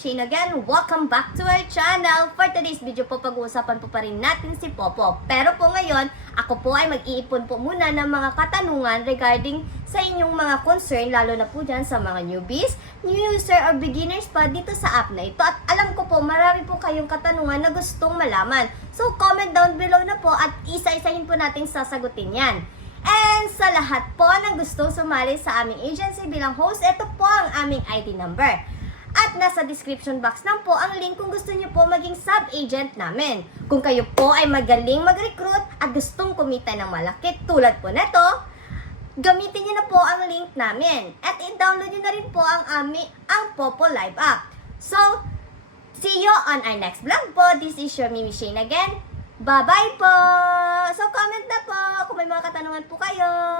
Shane again. Welcome back to our channel. For today's video po, pag-uusapan po pa rin natin si Popo. Pero po ngayon, ako po ay mag-iipon po muna ng mga katanungan regarding sa inyong mga concern, lalo na po dyan sa mga newbies, new user or beginners pa dito sa app na ito. At alam ko po, marami po kayong katanungan na gustong malaman. So comment down below na po at isa-isahin po natin sasagutin yan. And sa lahat po na gustong sumali sa aming agency bilang host, ito po ang aming ID number. At nasa description box lang po ang link kung gusto niyo po maging sub-agent namin. Kung kayo po ay magaling mag-recruit at gustong kumita ng malaki tulad po neto, gamitin niyo na po ang link namin. At i-download niyo na rin po ang Popo Live app. So, see you on our next vlog po. This is your Mimi Shane again. Bye-bye po! So, comment na po kung may mga katanungan po kayo.